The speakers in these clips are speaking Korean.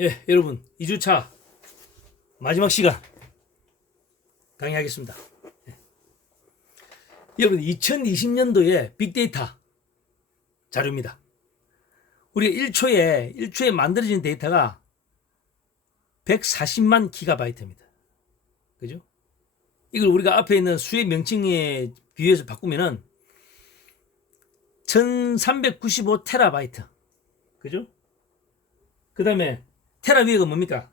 예, 여러분 2주차 마지막 시간 강의하겠습니다. 예. 여러분 2020년도에 빅데이터 자료입니다. 우리가 1초에 만들어진 데이터가 140만 기가바이트입니다. 그죠? 이걸 우리가 앞에 있는 수의 명칭에 비교해서 바꾸면은 1395 테라바이트. 그죠? 그 다음에 테라 위에가 뭡니까?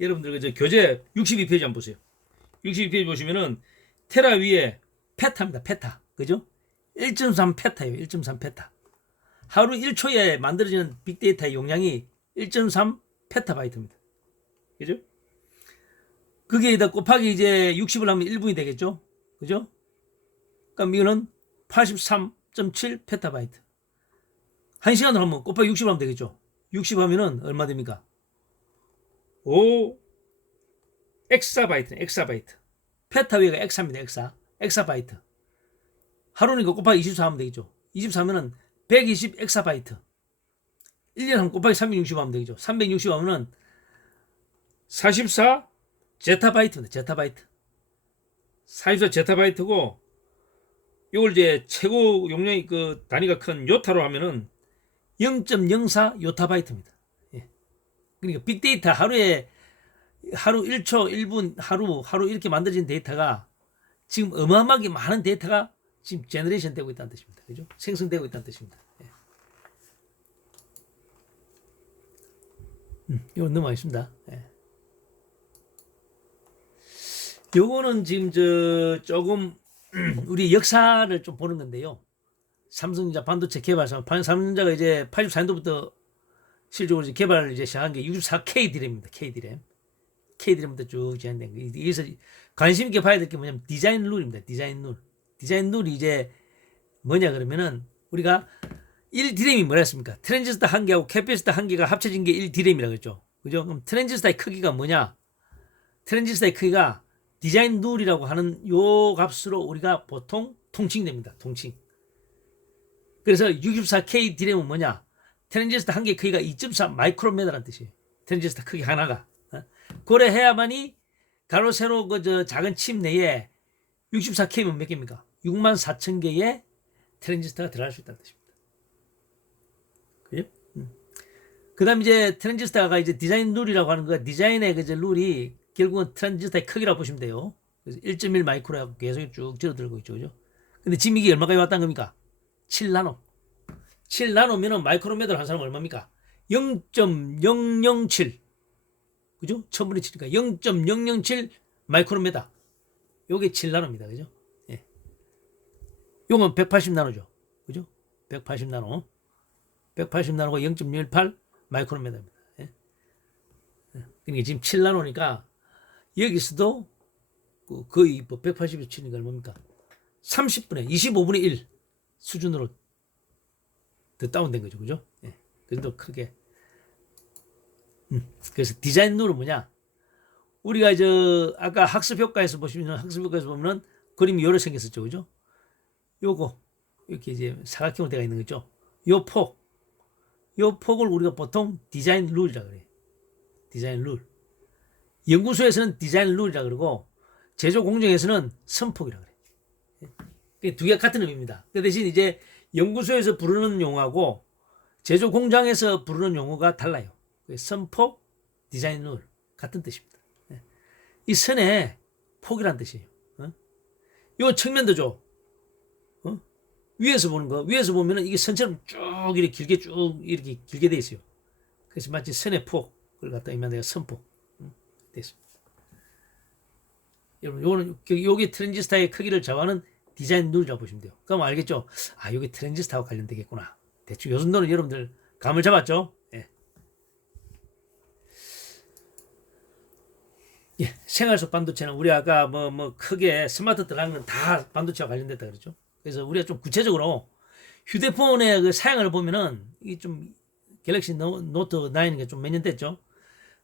여러분들 그 교재 62페이지 한번 보세요. 62페이지 보시면은 테라 위에 페타입니다. 페타. 그죠? 1.3 페타예요. 1.3 페타. 하루 1초에 만들어지는 빅데이터의 용량이 1.3 페타바이트입니다. 그죠? 그게 다 곱하기 이제 60을 하면 1분이 되겠죠? 그죠? 그럼 이거는 83.7 페타바이트. 1시간으로 하면 곱하기 60을 하면 되겠죠? 60 하면은 얼마 됩니까? 5 엑사바이트네. 엑사바이트. 페타 위에가 엑사입니다. 엑사바이트. 하루니까 곱하기 24 하면 되겠죠? 24면은 120 엑사바이트. 1년 하면 곱하기 360 하면 되겠죠? 360 하면은 44 제타바이트입니다. 제타바이트. 44 제타바이트고, 이걸 이제 최고 용량이 그 단위가 큰 요타로 하면은 0.04 요타바이트입니다. 예. 그러니까 빅데이터 하루 1초, 1분, 하루 이렇게 만들어진 데이터가 지금 어마어마하게 많은 데이터가 지금 제너레이션 되고 있다는 뜻입니다. 그죠? 생성되고 있다는 뜻입니다. 예. 이건 넘어가겠습니다. 예. 요거는 지금 조금 우리 역사를 좀 보는 건데요. 삼성전자 반도체 개발사, 삼성전자가 이제 84년도부터 실적으로 이제 개발을 이제 시작한 게 64K 디램입니다. K 디램부터 쭉 진행된 거. 여기서 관심 있게 봐야 될 게 뭐냐면 디자인 룰입니다. 디자인 룰이 이제 뭐냐 그러면은 우리가 1디램이 뭐라 했습니까? 트랜지스터 한 개하고 캐패시터 한 개가 합쳐진 게 1디램이라고 했죠. 그죠? 그럼 트랜지스터의 크기가 뭐냐? 트랜지스터의 크기가 디자인 룰이라고 하는 요 값으로 우리가 보통 통칭됩니다. 통칭. 그래서 64K 디램은 뭐냐? 트랜지스터 한 개 크기가 2.4 마이크로메다라는 뜻이에요. 트랜지스터 크기 하나가. 그래 해야만이 가로 세로 그 작은 칩 내에 64K면 몇 개입니까? 64,000개의 트랜지스터가 들어갈 수 있다는 뜻입니다. 그죠? 그 다음 이제 트랜지스터가 이제 디자인 룰이라고 하는 거, 디자인의 그 룰이 결국은 트랜지스터의 크기라고 보시면 돼요. 그래서 1.1 마이크로라고 계속 쭉 줄어들고 있죠. 그죠? 근데 지금 이게 얼마까지 왔다는 겁니까? 7나노. 7나노면은 마이크로메다로 한 사람은 얼마입니까? 0.007. 그죠? 1000분의 7이니까 0.007 마이크로메다. 요게 7나노입니다. 그죠? 예. 요건 180나노죠. 그죠? 180나노. 180나노가 0.018 마이크로메다입니다. 예. 그러니까 지금 7나노니까 여기서도 거의 180에 치니까 얼마입니까? 30분의 25분의 1 수준으로 더 다운된 거죠. 그죠? 예. 그 정도 크게. 그래서 디자인 룰은 뭐냐? 우리가 아까 학습효과에서 보면 그림이 여러 생겼었죠. 그죠? 요거 이렇게 이제 사각형으로 되어 있는 거죠. 요 폭을 우리가 보통 디자인 룰이라고 그래요. 디자인 룰. 연구소에서는 디자인 룰이라고 그러고 제조 공정에서는 선폭이라고 그래요. 두 개가 같은 의미입니다. 그 대신 이제 연구소에서 부르는 용어하고 제조 공장에서 부르는 용어가 달라요. 선폭, 디자인 룰 같은 뜻입니다. 이 선의 폭이란 뜻이에요. 이 측면도죠. 위에서 보는 거, 위에서 보면은 이게 선처럼 쭉 이렇게 길게 돼 있어요. 그래서 마치 선의 폭을 갖다 의미한다. 선폭 됐습니다. 여러분, 요게 트랜지스터의 크기를 좌우하는 디자인 룰이라고 보시면 돼요. 그럼 알겠죠? 아, 요게 트랜지스터와 관련되겠구나. 대충 요 정도는 여러분들 감을 잡았죠? 예. 예, 생활 속 반도체는 우리 아까 크게 스마트 들어간 건 다 반도체와 관련됐다 그랬죠. 그래서 우리가 좀 구체적으로 휴대폰의 그 사양을 보면은 이게 좀 갤럭시 노트 9이 좀 몇 년 됐죠.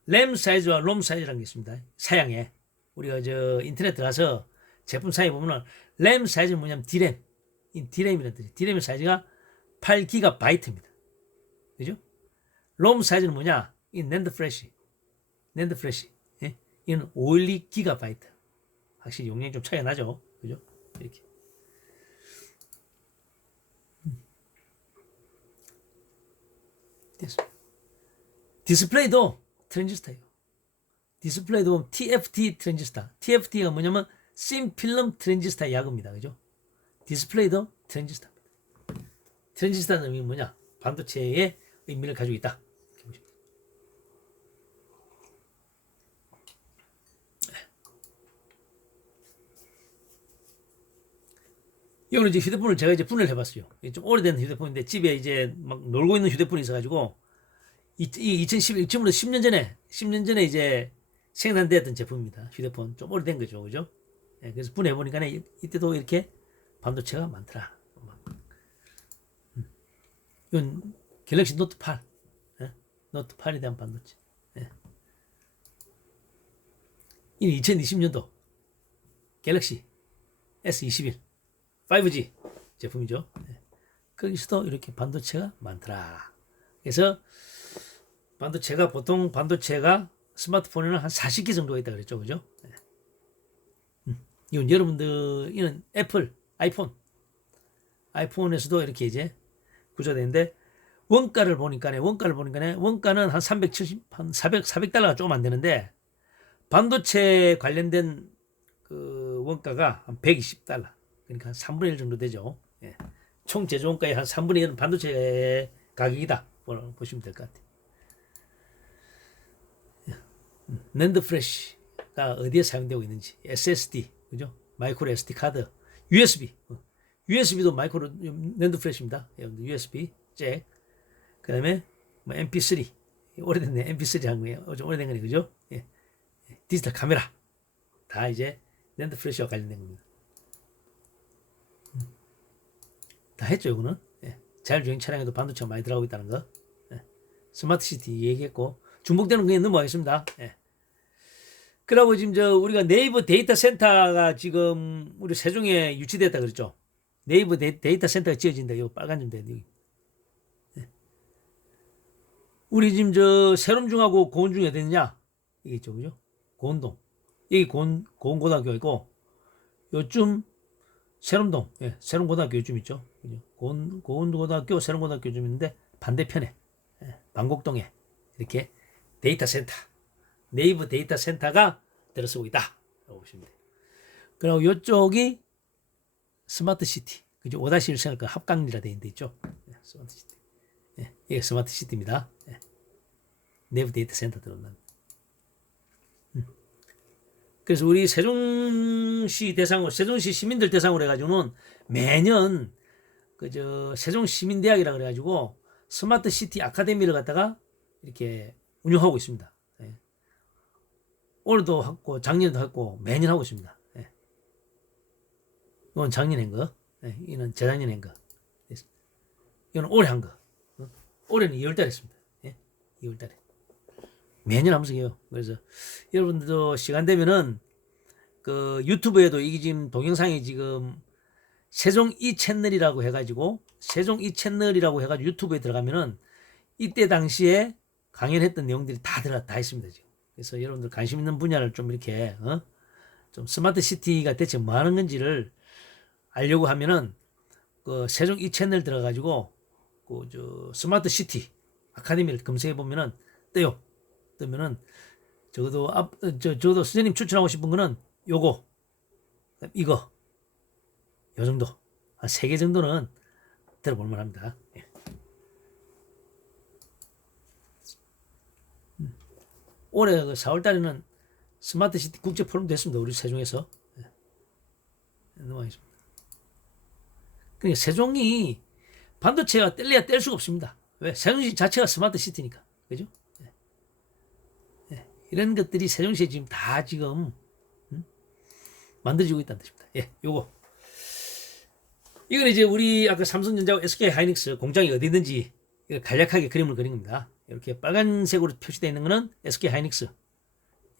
램 사이즈와 롬 사이즈라는 게 있습니다. 사양에 우리가 인터넷 들어가서 제품 사양에 보면은 램 사이즈는 뭐냐면 디램이라는 뜻이에요. 디램의 사이즈가 8기가바이트입니다. 그죠? 롬 사이즈는 뭐냐? 이 낸드 플래시. 예? 이는 512GB. 확실히 용량이 좀 차이가 나죠. 그죠? 이렇게. 됐습니다. 디스플레이도 트랜지스터예요. 디스플레이도 TFT 트랜지스터. TFT가 뭐냐면 씬-필름 트랜지스터 약입니다. 그죠? 디스플레이도 트랜지스터입니다. 트랜지스터는 의미는 뭐냐? 반도체의 의미를 가지고 있다. 이거는 이제 휴대폰을 제가 이제 분해를 해봤어요. 좀 오래된 휴대폰인데 집에 이제 막 놀고 있는 휴대폰이 있어가지고 2011, 10년 전에 이제 생산되었던 제품입니다. 휴대폰 좀 오래된 거죠, 그죠? 예, 그래서 분해해 보니까 이때도 이렇게 반도체가 많더라. 이건 갤럭시 노트 8, 예? 노트 8에 대한 반도체. 예. 이 2020년도 갤럭시 S21 5G 제품이죠. 예. 거기서도 이렇게 반도체가 많더라. 그래서 반도체가 보통 반도체가 스마트폰에는 한 40개 정도가 있다 그랬죠, 그죠? 이건 여러분들 이는 애플 아이폰에서도 이렇게 이제 구조되는데 원가를 보니까 원가는 한 400달러가 조금 안 되는데 반도체 관련된 그 원가가 한 120달러. 그러니까 한 3분의 1 정도 되죠. 예. 총 제조 원가의 한 3분의 1은 반도체 가격이다. 보시면 될 것 같아요. 낸드 플래시가 어디에 사용되고 있는지, SSD, 그죠? 마이크로 SD 카드, USB도 마이크로 낸드 플래시입니다. USB 잭, 그 다음에 뭐 MP3, 오래됐네. MP3 한 거예요. 좀 오래된 거네, 그죠? 예. 디지털 카메라 다 이제 낸드 플래시와 관련된 겁니다. 다 했죠, 이거는. 예. 자율주행 차량에도 반도체가 많이 들어가고 있다는 거. 예. 스마트 시티 얘기했고, 중복되는 거에 넘어가겠습니다. 예. 그러고 지금 우리가 네이버 데이터 센터가 지금 우리 세종에 유치됐다 그랬죠. 네이버 데이터 센터가 지어진다. 이거 빨간 점 돼. 예. 우리 지금 세롬중하고 고은중이 어디 있느냐? 이게 있죠, 그죠? 고은동. 여기 고은고등학교이고, 요쯤 세롬동, 예, 세롬고등학교 요즘 있죠. 고은고등학교, 세롬고등학교 요즘 있는데 반대편에, 예, 방곡동에 이렇게 데이터 센터, 네이버 데이터 센터가 들어서고 있다. 라고 보시면 돼요. 그리고 이쪽이 스마트 시티, 그죠? 5-1 생활권 합강리라 되어 있죠. 예, 스마트 시티. 예, 이게 스마트 시티입니다. 예. 네이버 데이터 센터 들어온다. 그래서 우리 세종시 대상으로, 세종시 시민들 대상으로 해가지고는 매년 세종시민대학이라 그래가지고 스마트 시티 아카데미를 갖다가 이렇게 운영하고 있습니다. 예. 올해도 했고 작년에도 했고 매년 하고 있습니다. 예. 이건 작년에 한 거, 예. 이는 재작년에 한 거, 이건 올해 한 거. 올해는 2월달에 했습니다. 예. 2월달에. 매년 하면서 해요. 그래서 여러분들도 시간 되면은 그 유튜브에도 이게 지금 동영상이 지금 세종 이 채널이라고 해가지고 유튜브에 들어가면은 이때 당시에 강연했던 내용들이 다 있습니다. 지금. 그래서 여러분들 관심 있는 분야를 좀 이렇게 좀 스마트 시티가 대체 뭐 하는 건지를 알려고 하면은 그 세종 이 채널 들어가지고 그 스마트 시티 아카데미를 검색해 보면은 떠요. 뜨면은 저도 선생님 추천하고 싶은 거는 요거, 이거, 요 정도 한 3개 정도는 들어볼 만합니다. 예. 올해 4월달에는 스마트 시티 국제 포럼도 했습니다. 우리 세종에서. 예. 넘어가겠습니다. 그러니까 세종이 반도체가 뗄래야 뗄 수가 없습니다. 왜? 세종시 자체가 스마트 시티니까, 그죠? 이런 것들이 세종시에 지금 다 지금 만들어지고 있다는 뜻입니다. 예, 요거. 이건 이제 우리 아까 삼성전자와 SK 하이닉스 공장이 어디 있는지 간략하게 그림을 그린 겁니다. 이렇게 빨간색으로 표시되어 있는 거는 SK 하이닉스,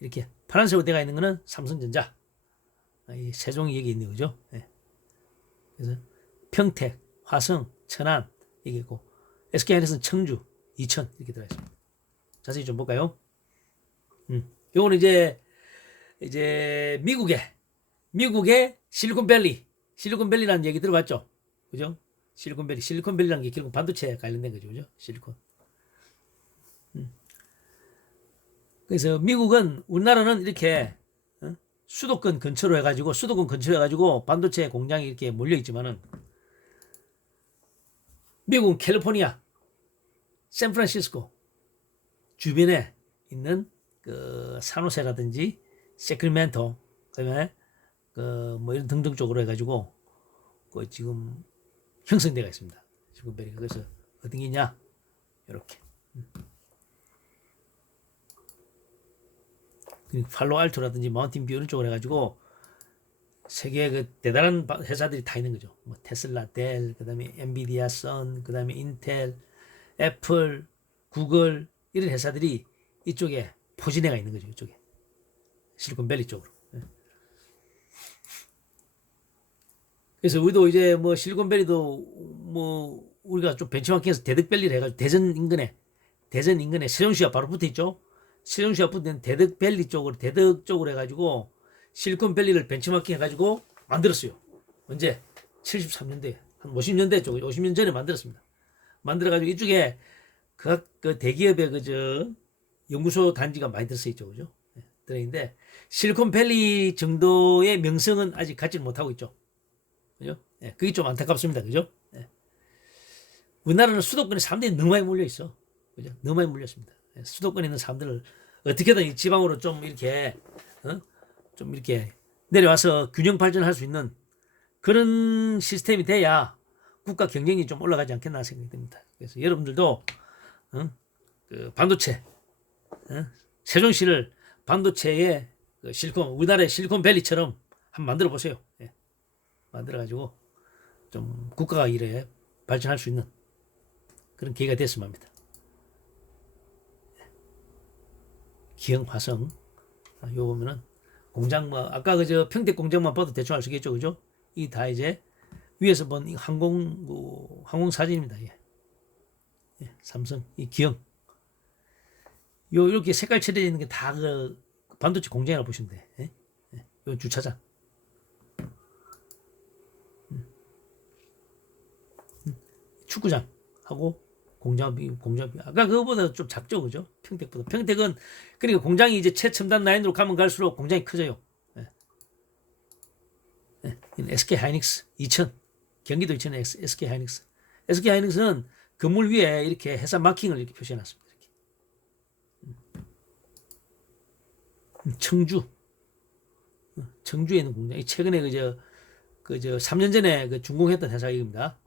이렇게 파란색으로 되어 있는 거는 삼성전자. 이 세종이 여기 있네요, 그죠? 예. 그래서 평택, 화성, 천안 이게 있고 SK 하이닉스는 청주, 이천 이렇게 들어가 있습니다. 자세히 좀 볼까요? 요거는 이제 미국의 실리콘밸리라는 얘기 들어봤죠? 그죠? 실리콘밸리라는 게 결국 반도체에 관련된 거죠. 그죠? 실리콘. 그래서 미국은, 우리나라는 이렇게 수도권 근처로 해가지고 반도체 공장이 이렇게 몰려 있지만은, 미국은 캘리포니아, 샌프란시스코 주변에 있는 그 산호세라든지 세크리멘토, 그다음에 그 뭐 이런 등등 쪽으로 해가지고 그 지금 형성되어 있습니다. 실리콘밸리가. 그래서 어떤 게 있냐? 이렇게. 팔로알토라든지 마운틴뷰 이런 쪽으로 해가지고 세계 그 대단한 회사들이 다 있는 거죠. 뭐 테슬라, 델, 그다음에 엔비디아, 선, 그다음에 인텔, 애플, 구글 이런 회사들이 이쪽에 포진해가 있는 거죠. 이쪽에 실리콘밸리 쪽으로. 그래서 우리도 이제 뭐 실리콘밸리도 뭐 우리가 좀 벤처마킹해서 대덕밸리를 해가지고 대전 인근에 세종시가 바로 붙어 있죠. 세종시가 붙은 대덕 쪽으로 해가지고 실리콘밸리를 벤처마킹 해가지고 만들었어요. 언제? 73년대, 한 50년대 쪽, 50년 전에 만들었습니다. 만들어가지고 이쪽에 그 대기업의 그저 연구소 단지가 많이 들어있죠, 그죠? 들어있는데 실리콘밸리 정도의 명성은 아직 갖지 못하고 있죠, 그죠? 그게 좀 안타깝습니다, 그죠? 우리나라는 수도권에 사람들이 너무 많이 몰려 있어, 그죠? 너무 많이 몰렸습니다. 수도권에 있는 사람들을 어떻게든 지방으로 좀 이렇게 내려와서 균형 발전할 수 있는 그런 시스템이 돼야 국가 경쟁력이 좀 올라가지 않겠나 생각이 듭니다. 그래서 여러분들도 그 반도체, 세종시를 반도체의 그 우리나라의 실리콘밸리처럼 한번 만들어 보세요. 만들어 가지고 좀 국가가 이래 발전할 수 있는 그런 기회가 됐으면 합니다. 기흥화성, 요 보면은 공장, 뭐 아까 그저 평택 공장만 봐도 대충 알 수 있겠죠, 그죠? 이 다 이제 위에서 본 항공 사진입니다. 삼성, 이 기흥, 요 이렇게 색깔 칠해져 있는 게 다 그 반도체 공장이라고 보시면 돼. 요 주차장. 축구장 하고 공장비 아까 그거보다 좀 작죠, 그죠? 평택은 그러니까 공장이 이제 최첨단 라인으로 가면 갈수록 공장이 커져요. SK 하이닉스 2000, 경기도 이천의 SK 하이닉스는 건물 위에 이렇게 회사 마킹을 이렇게 표시해놨습니다. 이렇게. 청주에 있는 공장, 최근에 그저 3년 전에 그 준공했던 회사가 이겁니다.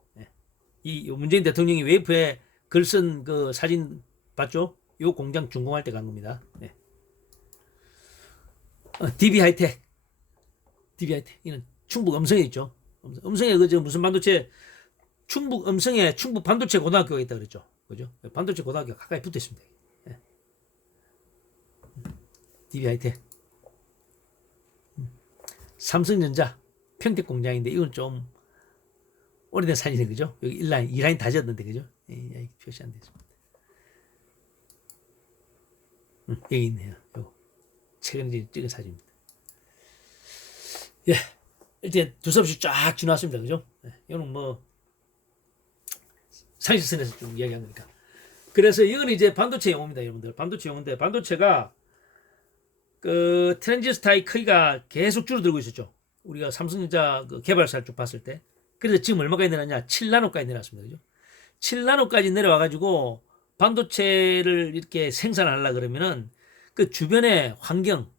이 문재인 대통령이 웨이프에 글 쓴 그 사진 봤죠? 요 공장 준공할 때 간 겁니다. DB 하이텍, 이는 충북 음성에 있죠. 음성에 그저 무슨 반도체, 충북 음성에 충북 반도체 고등학교가 있다 그랬죠. 그죠? 반도체 고등학교가 가까이 붙어 있습니다. DB 하이텍, 삼성전자 평택 공장인데 이건 좀 오래된 사진이 그죠? 여기 2라인 다 지었는데 그죠? 표시 안 됐습니다. 여기 있네요. 요 최근에 찍은 사진입니다. 일단 두서없이 쫙 지나왔습니다. 그죠? 이거는 뭐 상식선에서 좀 이야기한 거니까. 그래서 이건 이제 반도체 용어입니다, 여러분들. 반도체 용어인데 반도체가 그 트랜지스타의 크기가 계속 줄어들고 있었죠. 우리가 삼성전자 그 개발사를 쭉 봤을 때. 그래서 지금 얼마까지 내려왔냐? 7나노까지 내려왔습니다. 그죠? 7나노까지 내려와가지고 반도체를 이렇게 생산하려고 그러면은 그 주변의 환경,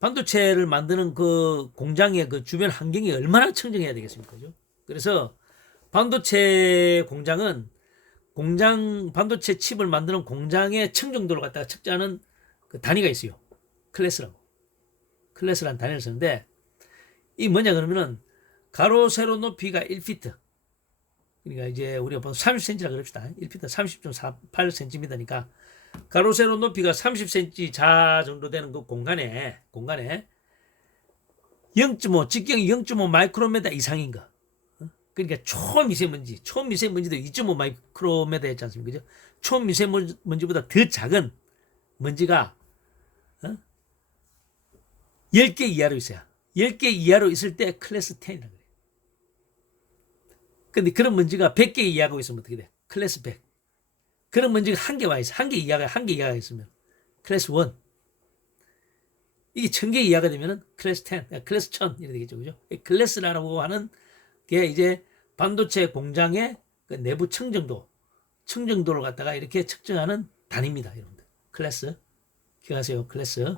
반도체를 만드는 그 공장의 그 주변 환경이 얼마나 청정해야 되겠습니까? 그죠? 그래서 반도체 공장은 반도체 칩을 만드는 공장의 청정도를 갖다가 측정하는 그 단위가 있어요. 클래스라는 단위를 쓰는데, 이 뭐냐 그러면은 가로 세로 높이가 1피트. 그러니까 이제 우리가 보통 30cm라 그럽시다. 1피트 30.48cm니까 가로 세로 높이가 30cm 자 정도 되는 그 공간에 0.5 직경이 0.5 마이크로미터 이상인 거. 그러니까 초미세먼지도 2.5 마이크로메다 했지 않습니까? 그죠? 초미세먼지보다 더 작은 먼지가 10개 이하로 있어요. 10개 이하로 있을 때 클래스 10이라고 그래요. 근데 그런 먼지가 100개 이하고 있으면 어떻게 돼? 클래스 100. 그런 먼지가 한 개 와 있어. 한 개 이하가 있으면 클래스 1. 이게 1000개 이하가 되면은 클래스 10, 클래스 1000 이렇게 되겠죠. 그죠? 클래스라고 하는 게 이제 반도체 공장의 그 내부 청정도를 갖다가 이렇게 측정하는 단위입니다, 여러분들. 클래스. 기억하세요. 클래스.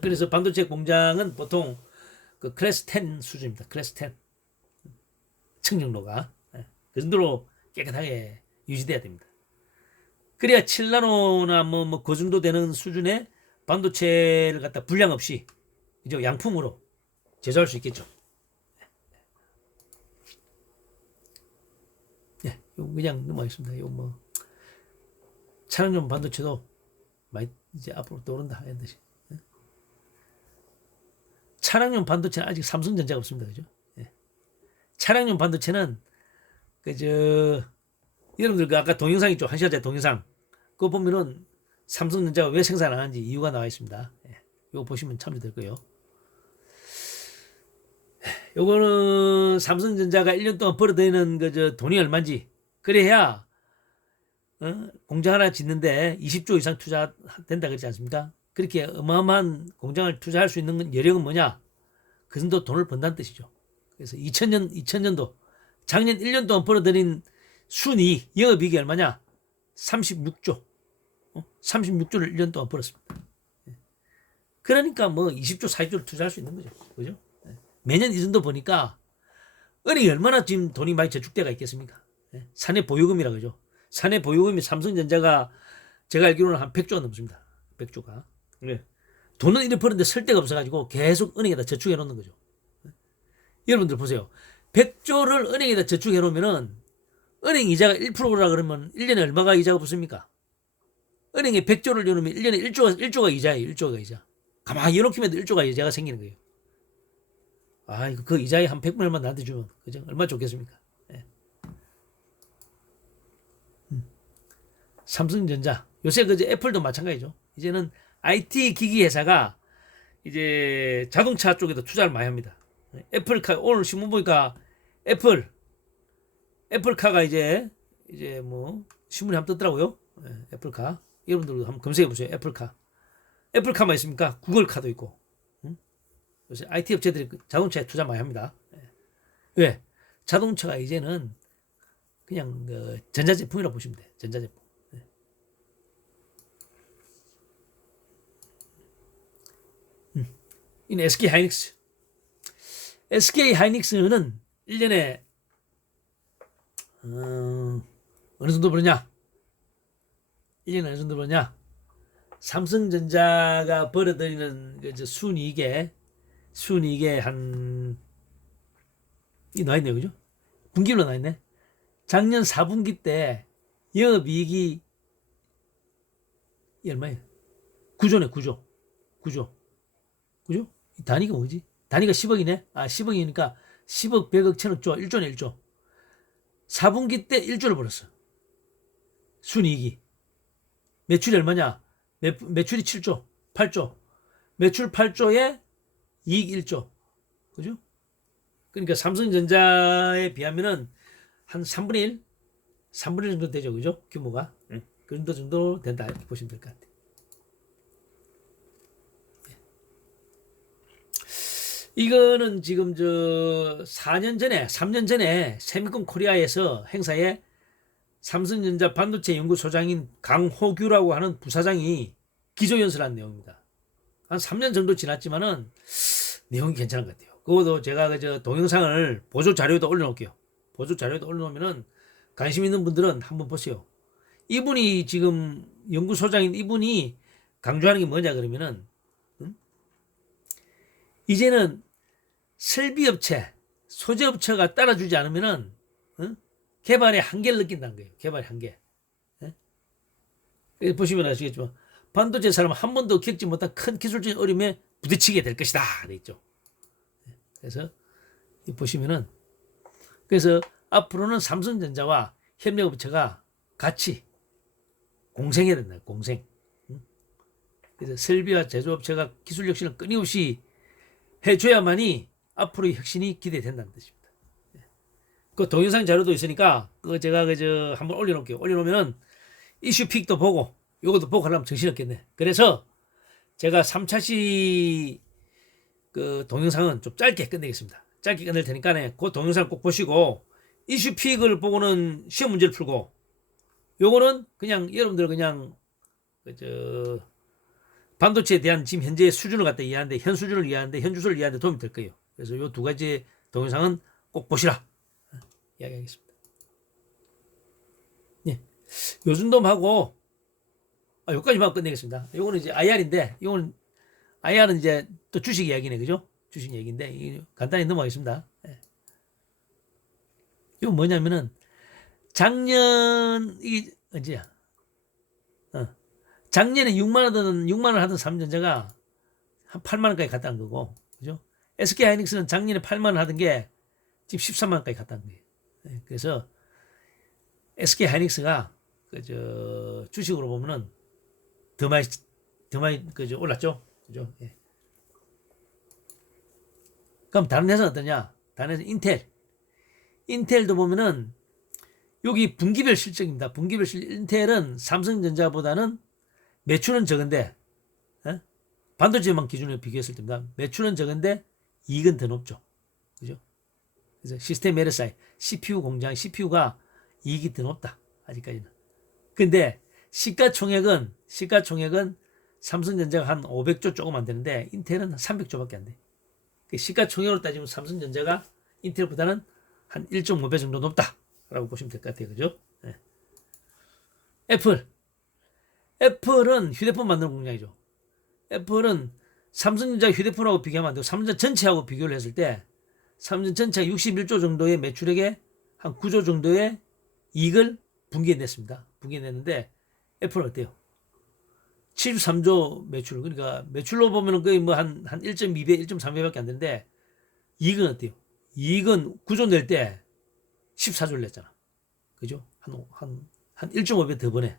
그래서 반도체 공장은 보통 그 클래스 10 수준입니다. 클래스 10. 청정도가. 그 정도로 깨끗하게 유지돼야 됩니다. 그래야 7나노나 그 정도 되는 수준의 반도체를 갖다 불량 없이, 그죠? 양품으로 제조할 수 있겠죠. 네, 요 그냥 넘어가겠습니다. 요 뭐 차량용 반도체도 많이 이제 앞으로 떠오른다 이런 뜻이. 차량용 반도체는 아직 삼성전자가 없습니다, 그죠? 네. 차량용 반도체는 그저 여러분들 그 아까 동영상 있죠? 1시간짜리 동영상. 그거 보면은 삼성전자가 왜 생산 안 하는지 이유가 나와 있습니다. 예. 이거 보시면 참조될 거예요. 요거는 삼성전자가 1년 동안 벌어들이는 그 돈이 얼마인지, 그래야 공장 하나 짓는데 20조 이상 투자된다 그러지 않습니까? 그렇게 어마어마한 공장을 투자할 수 있는 여력은 뭐냐? 그 정도 돈을 번다는 뜻이죠. 그래서 2000년도 작년 1년 동안 벌어들인 순이익, 영업이익이 얼마냐? 36조. 36조를 1년 동안 벌었습니다. 그러니까 뭐 20조, 40조를 투자할 수 있는 거죠. 그죠? 매년 이 정도 보니까 은행이 얼마나 지금 돈이 많이 저축돼가 있겠습니까? 사내 보유금이라 그러죠. 사내 보유금이 삼성전자가 제가 알기로는 한 100조가 넘습니다. 100조가. 돈은 이렇게 버는데 쓸 데가 없어가지고 계속 은행에다 저축해 놓는 거죠. 여러분들 보세요. 100조를 은행에다 저축해 놓으면은 은행 이자가 1%라 그러면 1년에 얼마가 이자가 붙습니까? 은행에 100조를 넣으면 1년에 1조가 이자예요. 1조가 이자. 가만히 넣기만 해도 1조가 이자가 생기는 거예요. 아, 이거 그 이자에 한 100만 원만 나한테 주면, 그죠? 얼마나 좋겠습니까? 예. 삼성전자. 요새 그제 애플도 마찬가지죠. 이제는 IT 기기 회사가 이제 자동차 쪽에도 투자를 많이 합니다. 애플카, 오늘 신문 보니까 애플카가 이제 뭐 신문에 한번 떴더라고요. 애플카. 여러분들도 한번 검색해 보세요. 애플카만 있습니까? 구글카도 있고. 요새 IT 업체들이 자동차에 투자 많이 합니다. 왜? 자동차가 이제는 그냥 그 전자제품이라고 보시면 돼요. 전자제품. 이는 SK 하이닉스. SK 하이닉스는 1년에 어느 정도 벌냐? 1년에 어느 정도 벌냐? 삼성전자가 벌어들이는 그 순이익에 한 이 나와있네요, 그죠? 분기로 나와있네. 작년 4분기 때 영업이익이 얼마예요? 9조네, 9조. 그죠? 단위가 뭐지? 단위가 10억이네. 아, 10억이니까 10억, 100억, 1000억, 조, 1조네, 1조. 4분기 때 1조를 벌었어. 순이익이. 매출이 얼마냐? 매출이 7조, 8조. 매출 8조에 이익 1조. 그죠? 그러니까 삼성전자에 비하면은 한 3분의 1? 3분의 1 정도 되죠. 그죠? 규모가. 그 정도 된다. 이렇게 보시면 될 것 같아요. 이거는 지금 3년 전에 세미콘 코리아에서 행사에 삼성전자 반도체 연구소장인 강호규라고 하는 부사장이 기조연설한 내용입니다. 한 3년 정도 지났지만은 내용이 괜찮은 것 같아요. 그것도 제가 그 동영상을 보조 자료에도 올려놓을게요. 보조 자료에도 올려놓으면은 관심 있는 분들은 한번 보세요. 이분이 지금 연구소장인 이분이 강조하는 게 뭐냐 그러면은 이제는 설비업체, 소재업체가 따라주지 않으면은 개발의 한계를 느낀다는 거예요. 개발의 한계. 보시면 아시겠지만 반도체 사람은 한 번도 겪지 못한 큰 기술적인 어려움에 부딪히게 될 것이다. 돼 있죠. 그래서 보시면은 그래서 앞으로는 삼성전자와 협력업체가 같이 공생해야 된다. 공생. 그래서 설비와 제조업체가 기술 혁신을 끊임없이 해줘야만이 앞으로의 혁신이 기대된다는 뜻입니다. 그 동영상 자료도 있으니까 그거 제가 그저 한번 올려놓을게요. 올려놓으면은 이슈픽도 보고 요것도 보고 하려면 정신없겠네. 그래서 제가 3차시 그 동영상은 좀 짧게 끝내겠습니다. 짧게 끝낼 테니까 그 동영상을 꼭 보시고 이슈픽을 보고는 시험 문제를 풀고 요거는 그냥 여러분들 그냥 그저 반도체에 대한 지금 현재의 수준을 갖다 이해하는데 현 수준을 이해하는데 현 주소를 이해하는데 도움이 될 거예요. 그래서 요 두 가지 동영상은 꼭 보시라 이야기하겠습니다. 예, 요 정도만 하고 여기까지만 끝내겠습니다. 요거는 이제 IR인데 요거는 IR은 이제 또 주식 이야기네, 그죠? 주식 얘기인데 간단히 넘어가겠습니다. 예. 이거 뭐냐면은 작년 이게 언제야? 작년에 6만 원 하던 삼전자가 한 8만 원까지 갔다는 거고, 그죠? SK 하이닉스는 작년에 8만 원 하던 게 지금 13만 원까지 갔다는 거예요. 예. 그래서 SK 하이닉스가 그저 주식으로 보면은 더 많이 그저 올랐죠, 그죠? 예. 그럼 다른 회사는 어떠냐? 다른 회사 인텔도 보면은 여기 분기별 실적입니다. 분기별 인텔은 삼성전자보다는 매출은 적은데 반도체만 기준으로 비교했을 때입니다. 매출은 적은데 이익은 더 높죠, 그죠? 그래서 시스템 LSI CPU 공장 CPU가 이익이 더 높다 아직까지는. 근데 시가총액은 삼성전자가 한 500조 조금 안 되는데 인텔은 300조밖에 안 돼. 시가총액으로 따지면 삼성전자가 인텔보다는 한 1.5배 정도 높다라고 보시면 될 것 같아요, 그죠? 네. 애플은 휴대폰 만드는 공장이죠. 애플은 삼성전자 휴대폰하고 비교하면 안 되고 삼성전자 전체하고 비교를 했을 때 삼성전자 전체가 61조 정도의 매출액에 한 9조 정도의 이익을 분기해냈습니다. 분기해냈는데 애플은 어때요? 73조 매출. 그러니까 매출로 보면은 거의 뭐 한 1.2배, 1.3배밖에 안 되는데 이익은 어때요? 이익은 9조 낼 때 14조를 냈잖아. 그죠? 한 1.5배 더 버네.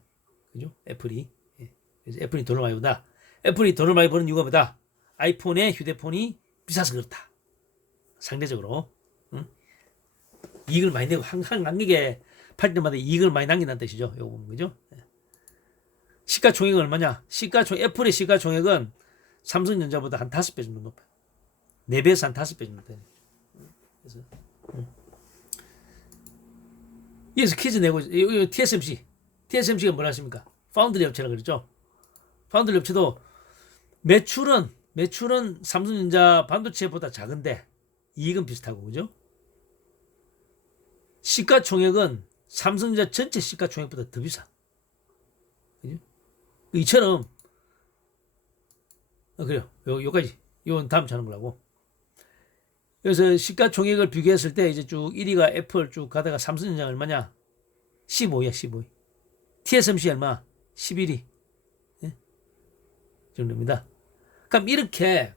그죠? 애플이. 예. 그래서 애플이 돈을 많이 번다. 애플이 돈을 많이 버는 이유가 뭐다? 아이폰에 휴대폰이 비싸서 그렇다. 상대적으로. 응? 이익을 많이 내고 한 간격에 팔 때마다 이익을 많이 남긴다는 뜻이죠. 요거 보면, 그죠? 예. 시가총액은 얼마냐? 애플의 시가총액은 삼성전자보다 한 5배 정도 높아요. 4배에서 한 5배 정도 되네. 그래서 여기서 퀴즈 내고 TSMC가 뭐라 하십니까? 파운드리 업체라 그랬죠. 파운드리 업체도 매출은 삼성전자 반도체보다 작은데 이익은 비슷하고, 그죠? 시가총액은 삼성전자 전체 시가총액보다 더 비싸. 그죠? 이처럼 그래요. 요까지. 요건 다음 차는 거라고. 그래서 시가총액을 비교했을 때 이제 쭉 1위가 애플 쭉 가다가 삼성전자 얼마냐? 15위야, 15위. TSMC 얼마? 11위. 예? 정도입니다. 그럼 이렇게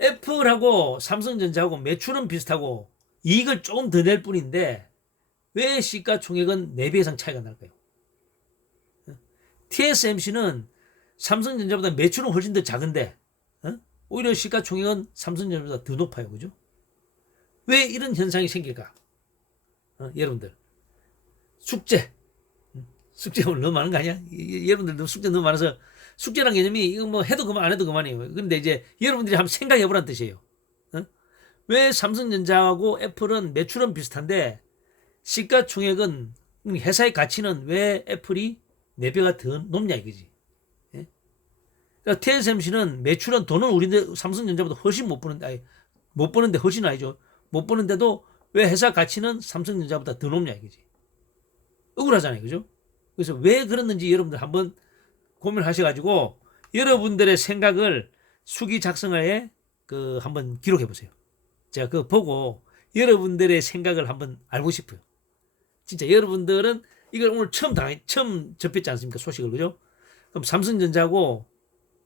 애플하고 삼성전자하고 매출은 비슷하고 이익을 조금 더 낼 뿐인데 왜 시가총액은 4배 이상 차이가 날까요? TSMC는 삼성전자보다 매출은 훨씬 더 작은데 오히려 시가총액은 삼성전자보다 더 높아요, 그죠? 왜 이런 현상이 생길까? 여러분들 숙제 오늘 너무 많은 거 아니야? 여러분들도 숙제 너무 많아서 숙제란 개념이 이거 뭐 해도 그만 안 해도 그만이에요. 근데 이제 여러분들이 한번 생각해 보라는 뜻이에요. 왜 삼성전자하고 애플은 매출은 비슷한데 시가총액은 회사의 가치는 왜 애플이 4배가 더 높냐 이거지. 예? 그러니까 TSMC는 매출은 돈은 우리 삼성전자보다 훨씬 못 버는데 훨씬 아니죠. 못 버는데도 왜 회사 가치는 삼성전자보다 더 높냐 이거지. 억울하잖아요, 그죠? 그래서 왜 그랬는지 여러분들 한번 고민하셔가지고 여러분들의 생각을 수기 작성하에 한번 기록해 보세요. 제가 그거 보고 여러분들의 생각을 한번 알고 싶어요. 진짜 여러분들은 이걸 오늘 처음 접했지 않습니까? 소식을, 그죠? 그럼 삼성전자하고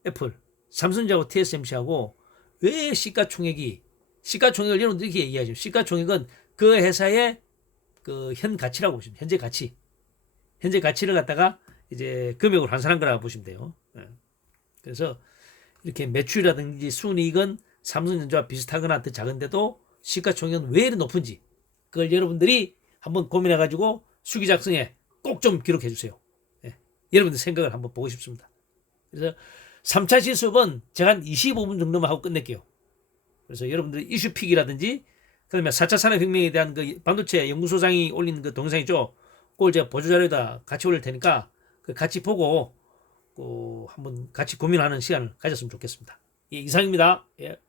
애플, 삼성전자하고 TSMC하고 왜 시가총액을 여러분들 이렇게 얘기하죠. 시가총액은 그 회사의 그 현 가치라고 보시면 현재 가치를 갖다가 이제 금액으로 환산한 거라고 보시면 돼요. 예. 그래서 이렇게 매출이라든지 순이익은 삼성전자와 비슷하거나 더 작은데도 시가총액은 왜 이렇게 높은지 그걸 여러분들이 한번 고민해 가지고 수기 작성에 꼭 좀 기록해 주세요. 예. 여러분들 생각을 한번 보고 싶습니다. 그래서 3차 실습은 제가 한 25분 정도만 하고 끝낼게요. 그래서 여러분들 이슈픽이라든지 그다음에 4차 산업혁명에 대한 그 반도체 연구소장이 올린 그 동영상 있죠. 그걸 제가 보조자료에다 같이 올릴 테니까 그 같이 보고 한번 같이 고민하는 시간을 가졌으면 좋겠습니다. 예, 이상입니다. 예.